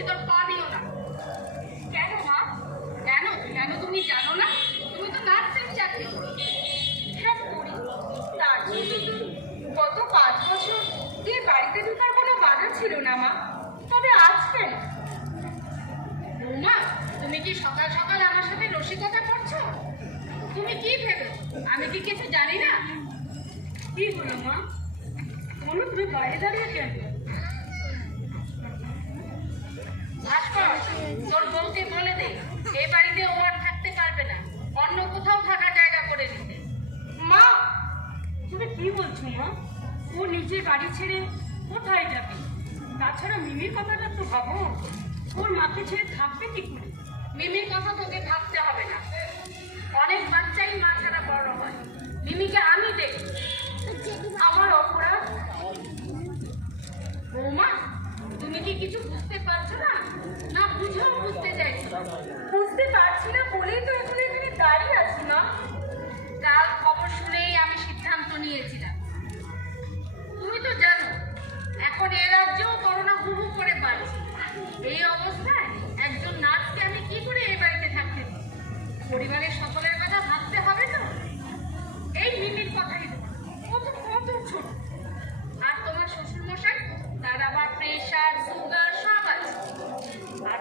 ভিতর পা দিও না। কেন মা? কেন কেন তুমি জানো না? তুমি তো নার্সিং চাকরি করো। হ্যাঁ করি, তার জন্য তো গত 5 বছর দিয়ে বাড়িতে ঢোকার কোনো বাধা ছিল না মা। তবে আজ কেন? বৌমা, তুমি কি সকাল সকাল আমার সাথে রসিকতা করছো? তুমি কি ভেবে আমি কি কিছু জানি না? কি হলো মা? বলো, তুমি বাইরে দাঁড়িয়ে কেন? ভাস্কর, তোর বউকে বলে দে এই বাড়িতে ও আর থাকতে পারবে না, অন্য কোথাও থাকার জায়গা করে নিতে। মা, তুমি কি বলছো মা? ও নিজের বাড়ি ছেড়ে কোথায় যাবে? তাছাড়া মিমির কথাটা তো ভাবো, ওর মাকে ছেড়ে থাকবে কি করে? মিমির কথা তোকে ভাবতে হবে না। অনেক বাচ্চাই মা ছাড়া বড় হয়। মিমিকে আমি দেখি। আমার অপরাধ? বৌমা, তুমি কি কিছু বুঝতে পারছো না, না বুঝেও বুঝতে চাইছো? বুঝতে পারছি না বলেই তো এখন এখানে দাঁড়িয়ে আছি মা। কাল খবর শুনেই আমি সিদ্ধান্ত নিয়েছিলাম। তুমি তো জানো এখন এ রাজ্যেও করোনা হু হু করে বাড়ছে। এই অবস্থায় একজন নার্সকে আমি কি করে এই বাড়িতে থাকতে দিই? পরিবারের সকলের কথা ভাবতে হবে তো। এই মিমির কথাই কত কত ছোট। আর তোমার শ্বশুর মশাই, তার আবার প্রেশার সুগার সব আছে। আর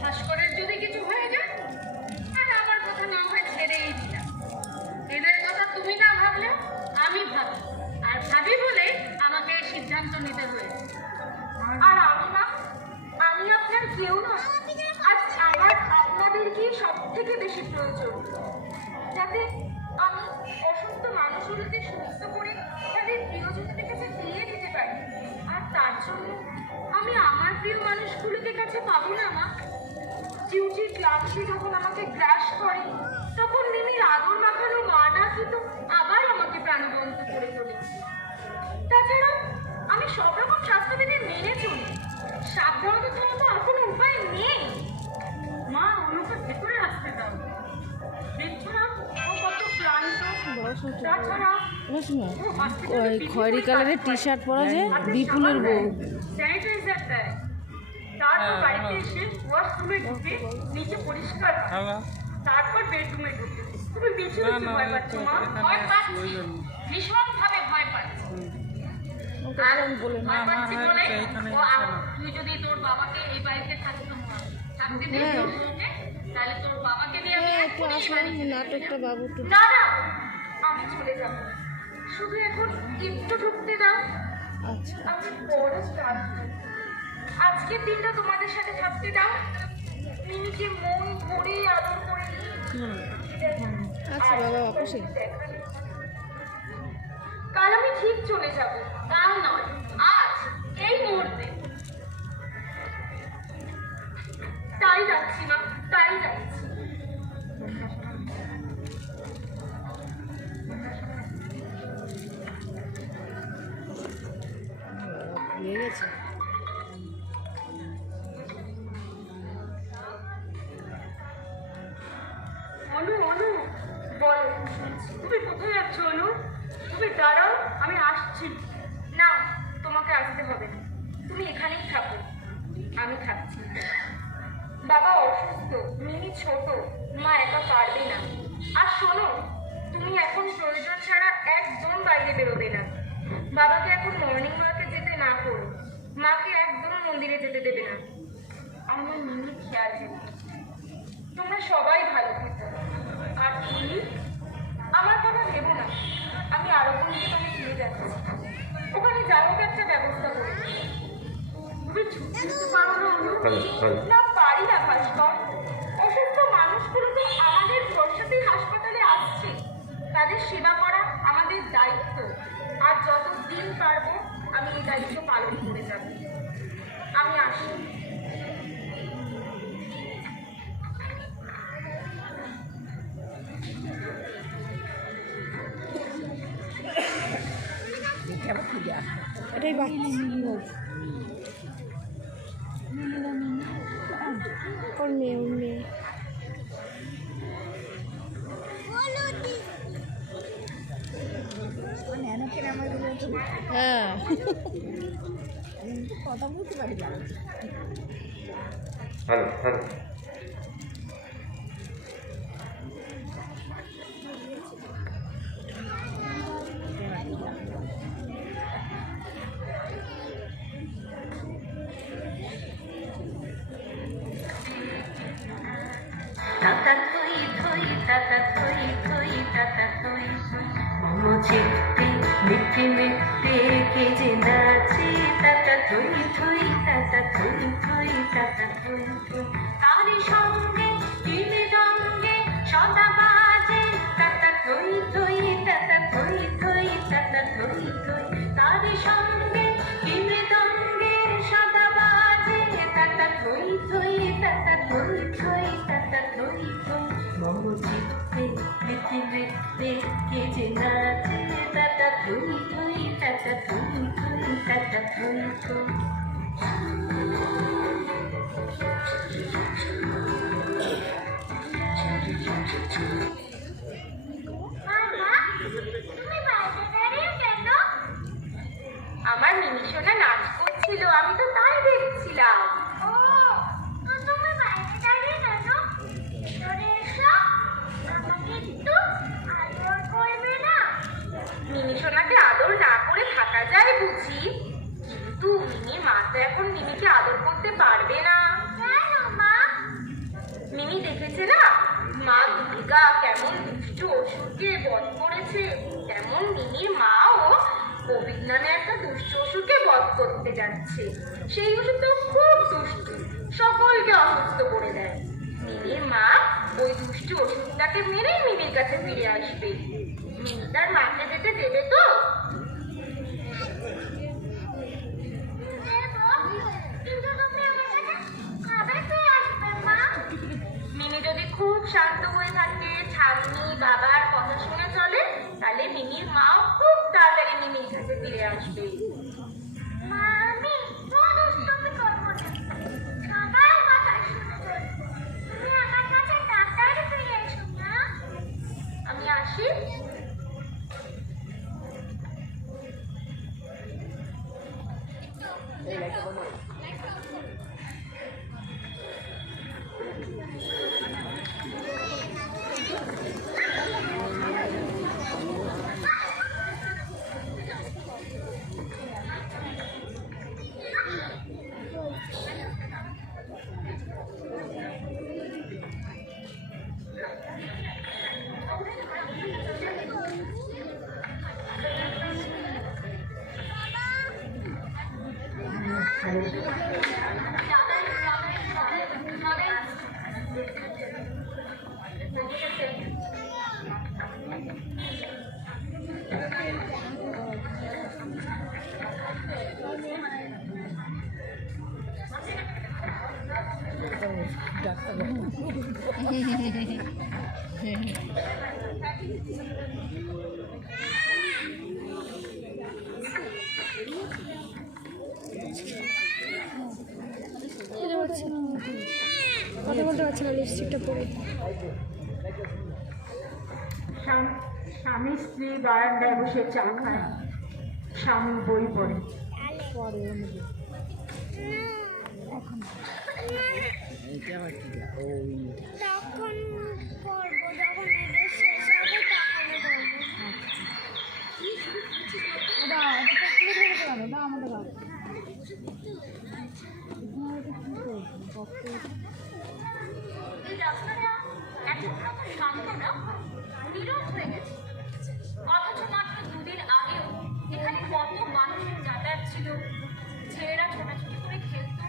ভাস্করের যদি কিছু হয়ে যায়, আর আমার কথা না হয় ছেড়েই দিলাম। এদের কথা তুমি না ভাবলে আমি ভাবি, আর ভাবি বলে আমাকে এই সিদ্ধান্ত নিতে হয়েছে। আর আমি মা, আমি আপনার কেউ নয়। আজ আমার আপনাদেরকেই সব থেকে বেশি প্রয়োজন, যাতে আমি অসুস্থ মানুষগুলোকে সুস্থ করে তাদের প্রিয়জনদের কাছে ফিরিয়ে দিতে পারি। আর তার জন্য আমি আমার প্রিয় মানুষগুলোকে কাছে পাবো না মা। ডিউটির ক্লান্তি যখন আমাকে গ্রাস করে, তখন মিমির আদর মাখানো মা ডাকি তো আবার আমাকে প্রাণবন্ত করে তোলে। তাছাড়া আমি সব রকম স্বাস্থ্যবিধি মেনে চলি। সাবধানত তোমার তো আর কোনো উপায় নেই। মা, অনুকে ভেতরে আসতে দাও। দেখছো না ও কত ক্লান্ত। তাছাড়া ওই খয়েরি কালারের টি শার্ট পরা যে বিপুলের বউ। স্যানিটাইজার দেয়, তারপর বাড়িতে এসে ওয়াশরুমে ঢুকে নিচে পরিষ্কার করে। তারপর বেডরুমে ঢুকে। তুমি বেঁচে ভয় পাচ্ছ মা? ভয় পাচ্ছি, ভীষণভাবে ভয় পাচ্ছি। আর ভয় পাচ্ছি বলে তুই যদি তোর বাবাকে এই বাড়িতে থাকতে দিস, তোর বউকে, তাহলে তোর বাবাকে নিয়ে আমি একটু আসলাম নাটকটা বাবু একটু। না না, আমি চলে যাব। শুধু এখন একটু ঢুকতে দাও। আচ্ছা আমি বড় ক্লান্ত। আজকের দিনটা তোমাদের সাথে থাকতে দাও। মিমিকে মন ভরে আদর করে আচ্ছা বাবা বাপুসে কাল আমি ঠিক চলে যাব। কাল নয়, আজ, এই মুহূর্তে। তাই যাচ্ছি না, তাই যাচ্ছি। হয়ে গেছে। অনু, অনু, বল, তুমি কোথায় যাচ্ছ অনু? তুমি দাঁড়াও, আমি আসছি। না, তোমাকে আসতে হবে না, তুমি এখানেই থাকো। আমি থাকছি। বাবা অসুস্থ, মিমি ছোট, মা একা পারবে না। আর শোনো, তুমি এখন প্রয়োজন ছাড়া একদম বাইরে বেরোবে না। বাবাকে এখন মর্নিং ওয়াকে যেতে না করো। মাকে একদম মন্দিরে যেতে দেবে না। আমার মিমি খেয়াল রেখো। তোমরা সবাই ভালো থেকো। আর তুমি আমার কথা ভেবো না, আমি আরো নিকেতনে ফিরে যাচ্ছি। ওখানে যা হোক একটা ব্যবস্থা করে তুমি ছুটি দিতে পারো না অনু? না পারি না ভাস্কর। অসুস্থ মানুষগুলো তো আমাদের ভরসাতেই হাসপাতালে আসছে। তাদের সেবা করা আমাদের দায়িত্ব। আর যতদিন পারবো আমি এই দায়িত্ব পালন করে যাব। আমি আসি। এটাই বাচ্চা ওর মেয়ে ওর মেয়ে হ্যাঁ কথা বলতে পারি না হ্যালো হ্যালো টাটা থই থই টাটা থই থই টাটা থই মম চিত্তে মিটে মিটে কে যে নাচে টাটা থই থই টাটা থই থই টাটা থই থই তার সঙ্গে তিলে দঙ্গে সদা বাজে টাটা থই থই টাটা থই থই টাটা থই থই তার সঙ্গে তিলে দঙ্গে সদা বাজে টাটা থই থই টাটা থই থই টাটা থই থই মম চিত্তে মিটে মিটে কে যে নাচে টাটা থই থই টাটা থই থই টাটা থই থই আমার মিনি সোনা নাচ করছিল আমি তো তাই দেখছিলাম মিনি সোনাকে আদর না করে থাকা যায় বুঝি কিন্তু মিনির মা তো এখন মিমিকে আদর করতে পারবে না মিমি দেখেছে না মা দুর্গা কেমন দুষ্ট অসুরকে বধ করেছে তেমন মিমির মাও কোভিড নামে একটা দুষ্ট অসুরকে বধ করতে যাচ্ছে সেই অসুর তো খুব দুষ্ট সকলকে অসুস্থ করে দেয় মিমির মা ওই দুষ্ট অসুরটাকে মেরেই মিমির কাছে ফিরে আসবে মিমি তার মাকে যেতে দেবে তো মিমি যদি খুব শান্ত হয়ে থাকে ঠাম্মি বাবার কথা শুনে চলে তাহলে মিমির মাও খুব তাড়াতাড়ি মিমির কাছে ফিরে আসবে আমি আসি কথা বলতে পারছি না লিপস্টিকটা পরে স্বামী স্ত্রী বারান্দায় বসে চা খায় স্বামী বই পড়ে তখন করবো যখন এদের শেষ হবে তখন করবো আমাদের এই রাস্তাটা এতটা শান্ত না নীরব হয়ে গেছে অথচ মাত্র দুদিন আগেও এখানে কত মানুষের যাতায়াত ছিল ছেলেরা ছোটাছুটি করে খেলতো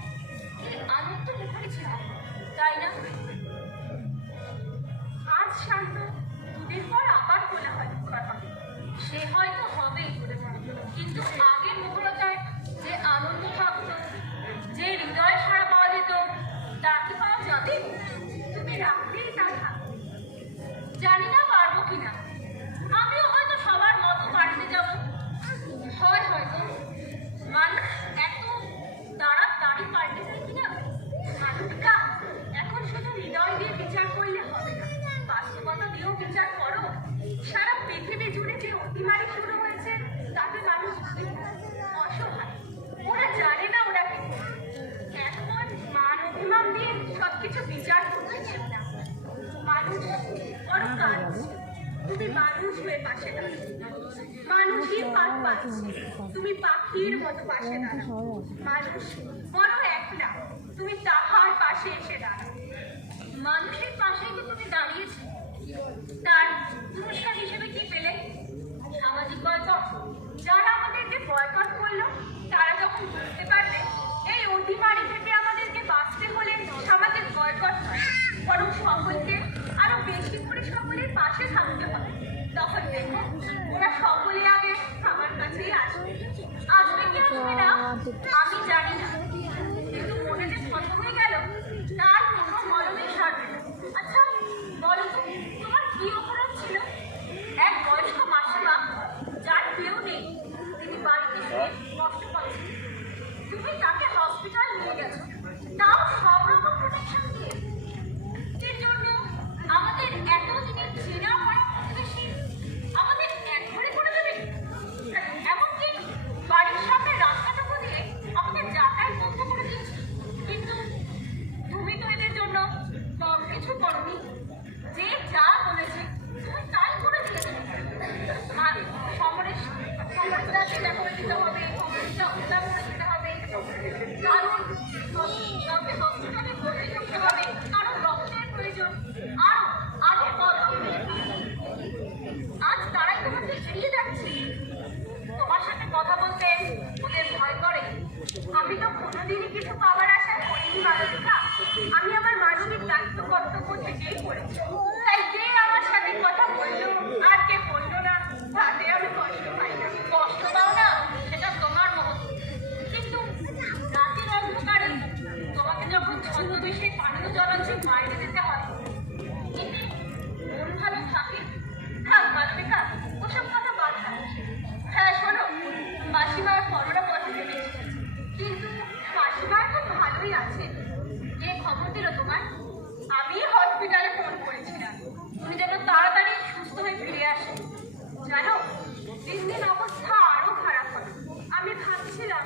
কি আনন্দ মুখরে ছিল তাই না আজ শান্ত দুদিন পর আবার বলা হয় সে হয়তো হবেই কিন্তু আগের মুহূর্তটায় যে আনন্দ থাকতো যে হৃদয় সাড়া পাওয়া যেত তা কি পাওয়া যাবে তুমি রাখতেই তা থাকো জানি না পারবো কিনা আমিও হয়তো সবার মতো বাড়িতে যাবো হয় হয়তো মানুষ এত তাড়াতাড়ি পাল্টে যায় কিনা মানবিকা এখন শুধু হৃদয় দিয়ে বিচার করলে হবে না বাস্তবতা দিয়েও বিচার করো সারা পৃথিবী জুড়ে যে অতিমারি শুরু হয়েছে তা তুমি মানুষ হয়ে পাশে দাঁড়াও। মানুষই পার পাচ্ছে, তুমি পাখির মতো পাশে দাঁড়াও। মানুষ বড় একলা, তুমি তাহার পাশে এসে দাঁড়াও। মানুষের পাশেই তো তুমি দাঁড়িয়েছো, তার পুরস্কার হিসেবে কি পেলে? সামাজিক বয়কট। যারা আমাদেরকে বয়কট করলো তারা যখন বুঝতে পারবে এই অতিমারি থেকে আমাদেরকে বাঁচতে হলে সামাজিক বয়কট নয়, বরং সকলকে আরো বেশি করে সকলের পাশে থাকতে হবে, তখন দেখো ওরা সকলে আগে আমার কাছেই আসবে। আসবে কি আসবে না আমি জানি না, কিন্তু মনে যে ছন্দ হয়ে গেল তার কোনো মলমের সারবে না। আচ্ছা বলো তো, তোমার কি অপরাধ ছিল? এক বয়স্ক মাসিমা যার কেউ নেই, তিনি বাড়িতে শুয়ে কষ্ট পাচ্ছেন, তুমি তাকে হসপিটাল নিয়ে গেছো, তাও সব রকম প্রোটেকশন দিয়ে। এর জন্য আমাদের এতদিনের চেনা পড়া প্রতিবেশী আমাদের এক ঘরে করে দেবে, এমনকি বাড়ির সামনে রাস্তাটুকু দিয়ে আমাদের যাতায়াত বন্ধ করে দিয়েছে। কিন্তু তুমি তো এদের জন্য কিছু করনি, যে যা বলেছে তুমি তাই করে দিয়েছো। সমরেশটা সেটা করে দিতে হবে, সমরেশটা ওটা করে দিতে হবে, কারণ কাউকে হসপিটালে ভর্তি করতে হবে, কারণ রক্তের প্রয়োজন, আরো কত। আজ তারাই তোমাকে এড়িয়ে যাচ্ছে, তোমার সাথে কথা বলতে ওদের ভয় করে। আমি তো কোনোদিনই কিছু পাওয়ার আশায় করিনি মানবিকা, আমি আমার মানবিক দায়িত্ব কর্তব্য থেকেই করেছি। তাই যে আমার সাথে কথা বললো আর কে বললো না তাতে আমি কষ্ট পাই না। কষ্ট পাও না সেটা তোমার মহৎ, কিন্তু রাতের অন্ধকারে তোমাকে যখন ছদ্মবেশে পানীয় জলাচ্ছে বাইরে যেতে হয়, এতে মন ভালো থাকে? থাক মালবিকা, ওসব কথা বাদ দাও। হ্যাঁ শোনো, মাসিমার করোনা পজিটিভ এসেছে, কিন্তু মাসিমার তো ভালোই আছে। কে খবর দিল তোমার? আমি হসপিটালে ফোন করেছিলাম, তুমি যেন তাড়াতাড়ি সুস্থ হয়ে ফিরে আসে। জানো দিন দিন অবস্থা আরো খারাপ হবে। আমি ভাবছিলাম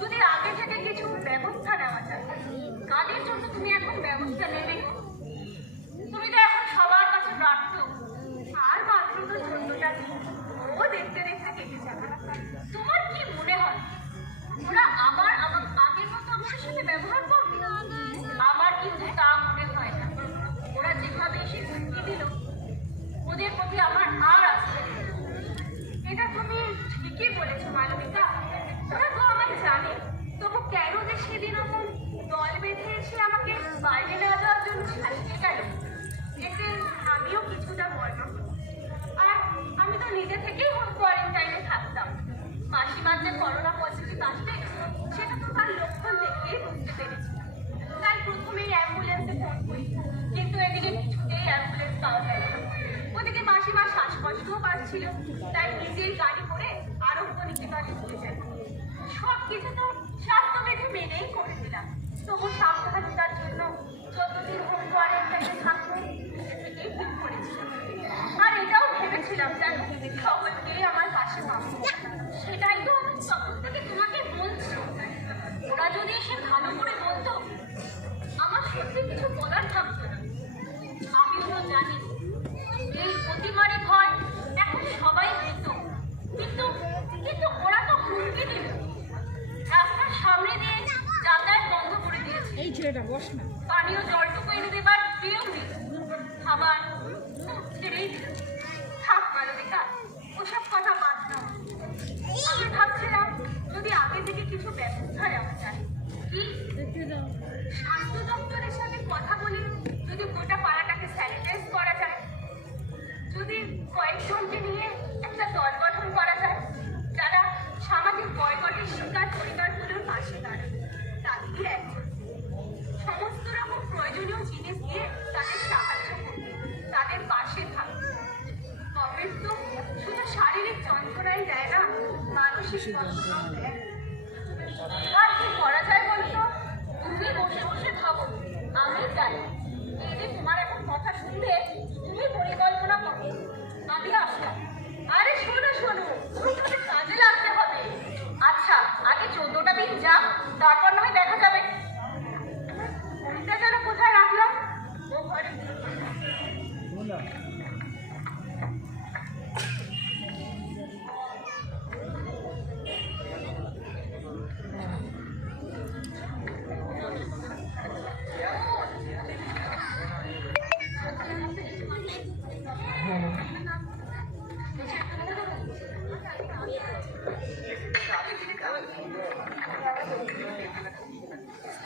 যদি আগে থেকে কিছু ব্যবস্থা নেওয়া যায়। কাদের জন্য তুমি এখন ব্যবস্থা নেবে? তুমি তো এখন সবার কাছে প্রার্থ, আর মাত্র তো 14টা দিন, ও দেখতে দেখতে কেটে যাবে। তোমার কি মনে হয় ওরা আবার আগের মতো আমাদের সাথে ব্যবহার করবে? আমার কিন্তু তা মনে হয় না। ওরা যেভাবে এসে হুমকি দিল, ওদের প্রতি আমার আর আসতে নেই। এটা তুমি ঠিকই বলেছো মালবিকা, ওরা তো আমায় জানে, তবু কেন যে সেদিন ওমন দল বেঁধে এসে আমাকে বাইরে না যাওয়ার জন্য ছাড়িয়ে গেল, এতে আমিও কিছুটা মর্মাহত। আর আমি তো নিজে থেকেই হোম কোয়ারেন্টাইনে থাকতাম। মাসিমার যে করোনা পজিটিভ আসবে সেটা তো তার লক্ষণ দেখেই বুঝতে পেরেছি। তাই প্রথমেই অ্যাম্বুলেন্সে ফোন করি, কিন্তু এদিকে কিছুতেই অ্যাম্বুলেন্স পাওয়া যায় না। ওদিকে মাসিমার শ্বাসকষ্টও বাড়ছিল, তাই নিজের গাড়ি করে আরোগ্য নিকেতনে চলে যায়। সব কিছু তো স্বাস্থ্যবিধি মেনেই করে দিলাম, তবু সাবধানতার জন্য 14 দিন হোম কোয়ারেন্টাইনে থাকবো থেকেই ঠিক করেছিলাম। আর এটাও ভেবেছিলাম জানো সকলকেই আমার পাশে পাবো। সেটাই তো আমি তখন থেকে তোমাকে বলছি। ওরা যদি এসে ভালো করে বলতো আমার সত্যি কিছু বলার থাকতো না। আমিও তো জানি এই অতিমারি ভয় এখন সবাই পেত, কিন্তু ওরা তো হুমকি দিল, রাস্তার সামনে দিয়ে যাতায়াত বন্ধ করে দিয়েছে। এই ছেলেটা বস না। পানীয় জলটুকু এনে দেবার কেউ নেই, খাবার ছেড়েই দিল। থাক মালবিকা, ওসব কথা বাদ দাও। আমি ভাবছিলাম যদি আগে থেকে কিছু ব্যবস্থা নেওয়া যায়। কি স্বাস্থ্য দপ্তরের সাথে কথা বলে যদি গোটা পাড়াটাকে স্যানিটাইজ করা যায়, যদি কয়েকজনকে নিয়ে একটা দল গঠন করা যায় যারা সামাজিক বয়কটের শিকার পরিবারগুলোর পাশে দাঁড়ায়, তাদেরই একজন সমস্ত রকম প্রয়োজনীয় জিনিস দিয়ে তাদের সাহায্য করবে, তাদের পাশে থাকবে। গভর্নমেন্ট তো শুধু শারীরিক যন্ত্রণাই দেয় না, মানসিক যন্ত্রণাও দেয়। আর কি করা যায় বলতো? তুমি বসে বসে ভাবো, আমি জানি এই যে তোমার এখন কথা শুনবে তুমি পরিকল্পনা করো। আমি আসলাম। আরে শোনো তুমি তোমাদের কাজে লাগতে হবে। আচ্ছা আগে 14টা দিন যাক, তারপর না হয় দেখা যাবে। ওইটা যেন কোথায় রাখলাম? ও ঘরে।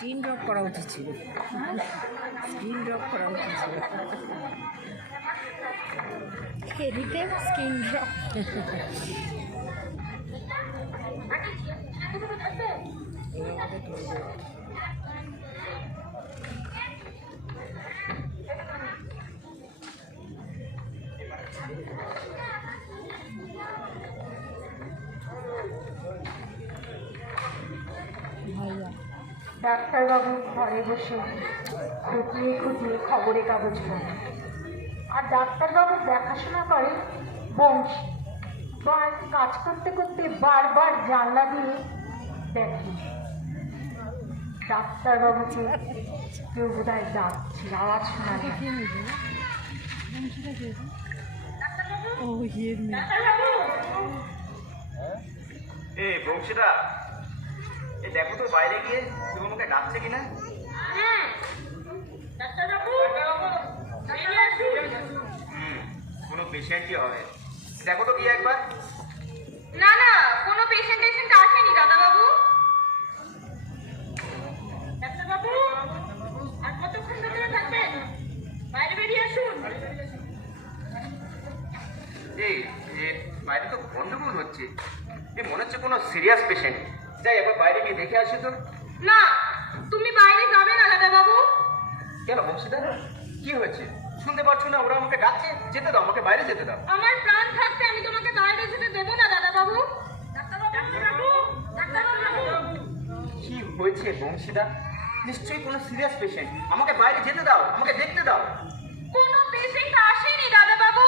স্ক্রিন ড্রপ করা উচিত ছিল, স্ক্রিন ড্রপ করা উচিত ছিল। এদিকে স্ক্রিন ড্রপ। ভাইয়া ডাক্তারবাবু ঘরে বসে খুঁটিয়ে খুঁটিয়ে খবরের কাগজ পড়ে, আর ডাক্তারবাবু দেখাশোনা করে বংশী। কাজ করতে করতে বারবার জানলা দিয়ে দেখে ডাক্তারবাবুকে কেউ বোধহয় ডাকছে, আওয়াজ শোনা যায়। ও ইয়ে এ বংশীদা, এ দেখো তো বাইরে গিয়ে তুমি আমাকে ডাকছে কিনা। কোনো পেশেন্টই হবে, দেখো তো গিয়ে একবার। না না, কোনো পেশেন্ট টেশেন্ট আসেনি দাদাবাবু। ডাক্তারবাবু, আর কতক্ষণ ধরে থাকবেন? বাইরে বেরিয়ে আসুন। এই বাইরে তো গন্ডগোল হচ্ছে, এ মনে হচ্ছে কোনো সিরিয়াস পেশেন্ট। যাই একবার বাইরে গিয়ে দেখে আসি তো। না, তুমি বাইরে যাবে না দাদাবাবু। কেন বংশীদা, কি হয়েছে? শুনতে পাচ্ছ না ওরা আমাকে ডাকছে? যেতে দাও, আমাকে বাইরে যেতে দাও। আমার প্রাণ থাকতে আমি তোমাকে বাইরে যেতে দেবো না দাদাবাবু। ডাক্তারবাবু, ডাক্তারবাবু। কি হয়েছে বংশীদা? নিশ্চয়ই কোনো সিরিয়াস পেশেন্ট, আমাকে বাইরে যেতে দাও, আমাকে দেখতে দাও। কোনো পেশেন্ট আসেনি দাদাবাবু।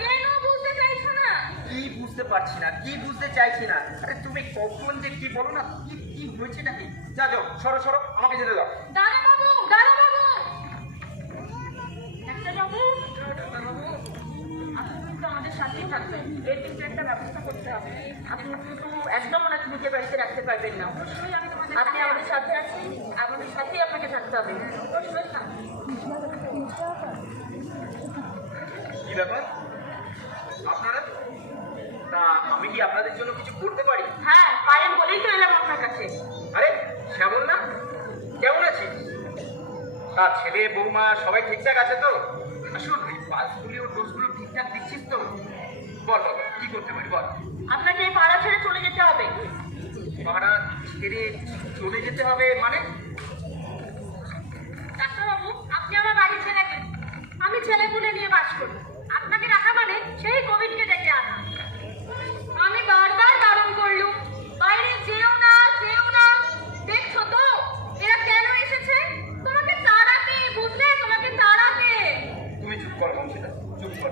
কেন বুঝতে চাইছো না? কি বুঝতে পারছি না, কি বুঝতে চাইছি না। আরে তুমি কখন যে কি বলো না, কি কি হয়েছে নাকি? যা যাও, সরো সরো, আমাকে যেতে দাও। দাদাবাবু, দাদাবাবু। ডাক্তারবাবু, ডাক্তারবাবু, আপনি কিন্তু আমাদের সাথেই থাকবেন। এর কিন্তু একটা ব্যবস্থা করতে হবে। আপনি কিন্তু একদম ওনাকে নিজের বাড়িতে রাখতে পারবেন না। অবশ্যই আপনি আমাদের সাথে আছেন, আমাদের সাথেই আপনাকে থাকতে হবে। অবশ্যই থাকবেন। কি ব্যাপার আপনারা? তা আমি কি আপনাদের জন্য কিছু করতে পারি? হ্যাঁ, পারেন বলেই তো এলাম আপনার কাছে। আরে শ্যামল না, কেমন আছিস? তা ছেলে বৌমা সবাই ঠিকঠাক আছে তো? আসুন, এই পাসগুলি ও ডোজগুলো ঠিকঠাক দিচ্ছিস তো? বল বল, কি করতে পারি বল। আপনাকে এই পাড়া ছেড়ে চলে যেতে হবে। পাড়া ছেড়ে চলে যেতে হবে মানে? ডাক্তারবাবু, আপনি আমার বাড়ি ছেড়ে দিন। আমি ছেলেপুলে নিয়ে বাস করি। আপনাকে রাখা মানে সেই কোভিডকে ডেকে আনা। আমি বারবার বারণ করলুম, বাইরে যেও না, যেও না। দেখছো তো এরা কেন এসেছে? তোমাকে তাড়াতে, বুঝলে? তোমাকে তাড়াতে। তুমি চুপ কর বংশীদা, চুপ কর।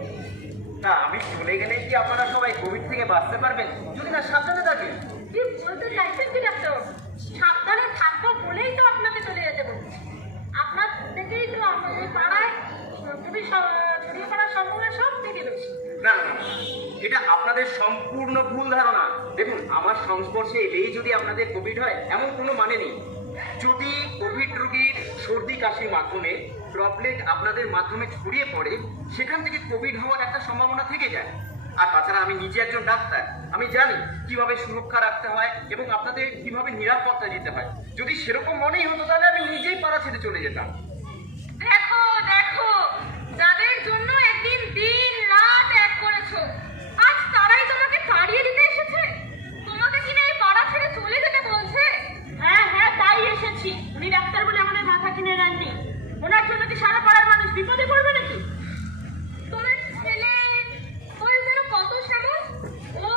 না আমি চলে গেলে কি আপনারা সবাই কোভিড থেকে বাঁচতে পারবেন যদি না সাবধানে থাকেন? কি বলতে চাইছেন কি ডাক্তারবাবু? সাবধানে থাকবো বলেই তো আপনাকে চলে যেতে বলছি। আপনার থেকেই তো আমার এই পাড়ায় খুবই ছড়িয়ে পড়ার সম্ভাবনা সব থেকে বেশি। না না না, এটা আপনাদের সম্পূর্ণ ভুল ধারণা। দেখুন, আমার সংস্পর্শে এলেই যদি আপনাদের কোভিড হয় এমন কোনো মানে নেই। যদি কোভিড রোগীর সর্দি কাশির মাধ্যমে ড্রপলেট আপনাদের মাধ্যমে ছড়িয়ে পড়ে, সেখান থেকে কোভিড হওয়ার একটা সম্ভাবনা থেকে যায়। আর তাছাড়া আমি নিজে একজন ডাক্তার, আমি জানি কিভাবে সুরক্ষা রাখতে হয় এবং আপনাদের কিভাবে নিরাপত্তা দিতে হয়। যদি সেরকম মনেই হতো তাহলে আমি নিজেই পাড়া ছেড়ে চলে যেতাম। দেখো দেখো, যাদের জন্য একদিন দিন রাত এক করেছো, আজ তারাই তোমাকে তাড়িয়ে দিতে এসেছে। তোমাকে কিনা এই পাড়া ছেড়ে চলে যেতে বলছে। হ্যাঁ হ্যাঁ, তাই এসেছি। উনি ডাক্তার বলে আমাদের মাথা কিনে নেননি। ওনার জন্য কি সারা পাড়ার মানুষ বিপদে পড়বে নাকি? তোমার ছেলে হয়েছিল কত শ্যামল? ও,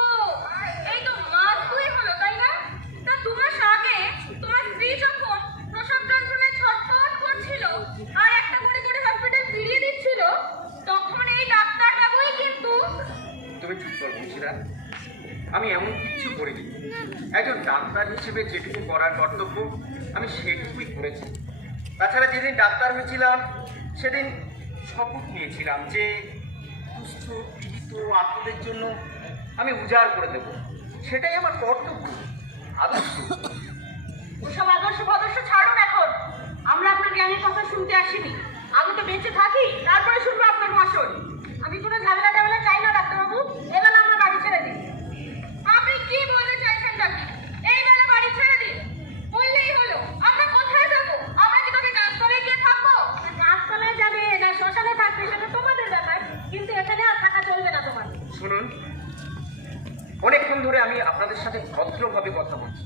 এই তো মাস 2 হলো, তাই না? তা 2 মাস আগে তোমার স্ত্রী যখন প্রসব যন্ত্রণায় ছটফট করছিল আর একটা করে করে হসপিটাল ফিরিয়ে দিচ্ছিল, তখন এই ডাক্তারবাবুই কিন্তু। তুমি চুপ করো বংশীদা, আমি এমন কিচ্ছু করিনি। একজন ডাক্তার হিসেবে যেটুকু করার কর্তব্য আমি সেটুকুই করেছি। তাছাড়া যেদিন ডাক্তার হয়েছিলাম সেদিন শপথ নিয়েছিলাম যে সুস্থ পীড়িত আত্মদের জন্য আমি উজাড় করে দেব। সেটাই আমার কর্তব্য, আদর্শ। ওসব আদর্শ ফদর্শ ছাড়ুন এখন। আমরা আপনার জ্ঞানের কথা শুনতে আসিনি। আগে তো বেঁচে থাকি, তারপরে শুনবো আপনার ভাষণ। আমি কোনো ঝামেলা টামেলা চাই না ডাক্তারবাবু। এবেলা আমরা বাড়ি ছেড়ে দিন। আপনি কি বলতে চাইছেন নাকি? এই বেলা বাড়ি ছেড়ে দিন বললেই হলো। আমরা কোথায় যাবো? আমি আপনাদের সাথে ভদ্রভাবে কথা বলছি,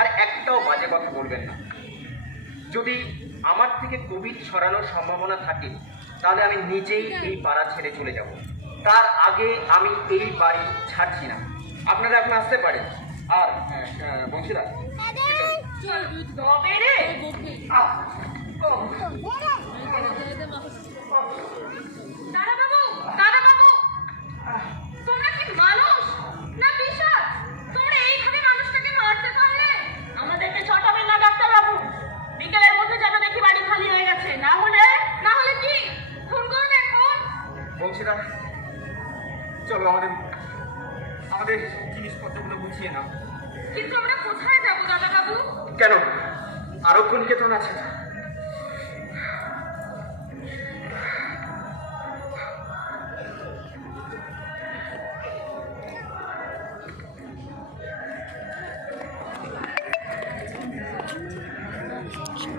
আর একটাও বাজে কথা বলবেন না। যদি আমার থেকে কোভিড ছড়ানোর সম্ভাবনা থাকে তাহলে আমি নিজেই এই পাড়া ছেড়ে চলে যাব। তার আগে আমি এই বাড়ি ছাড়ছি না। আপনারা এখন আসতে পারেন। আর বংশীদা, তবে রে দাদা বাবু, তোমরা কি মানুষ না পিশাচ? তোমরা এইভাবে মানুষটাকে মারতে পারলে? আমাদেরকে চটাবেন না ডাক্তার বাবু। বিকেলের মধ্যে যেন দেখি বাড়ি খালি হয়ে গেছে, না হলে কি খুন করবে খুন? বংশীদা, চলো আমাদের জিনিসপত্রগুলো গুছিয়ে নাও। কিন্তু আমরা কোথায় যাবো দাদা বাবু? কেন, আরোগ্য নিকেতন আছে।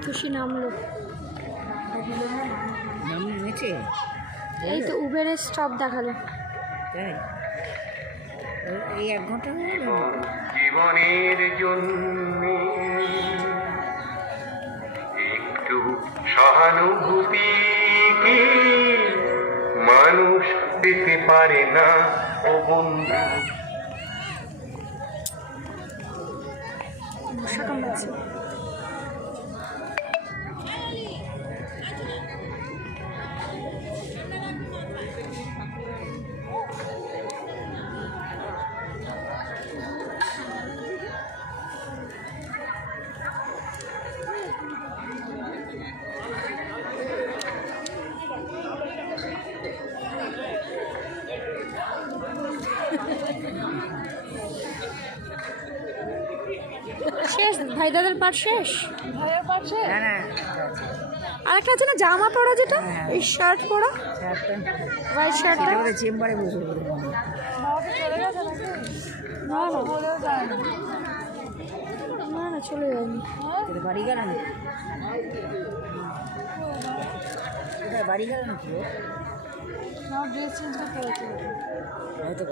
খুশি নামলো। নেমেছে এই তো উবেরের স্টপ দেখালো। তাই এই 1 ঘন্টা হয়ে গেল। জীবনের জন্য একটু সহানুভূতি কি মানুষ দিতে পারে না ও বন্ধু? মশা কামড়াচ্ছে। শেষ ভাই দাদার পাট শেষ। ভাইয়ের পাট শেষ। না না, আরেকটা আছে না জামা পরা, যেটা এই শার্ট পরা, হোয়াইট শার্টটা। চেম্বারে বসে না না চলে যায়নি। বাড়ি গেল না, বাড়ি গেল নাকি? ড্রেস চেঞ্জ করতে হয়েছে হয়তো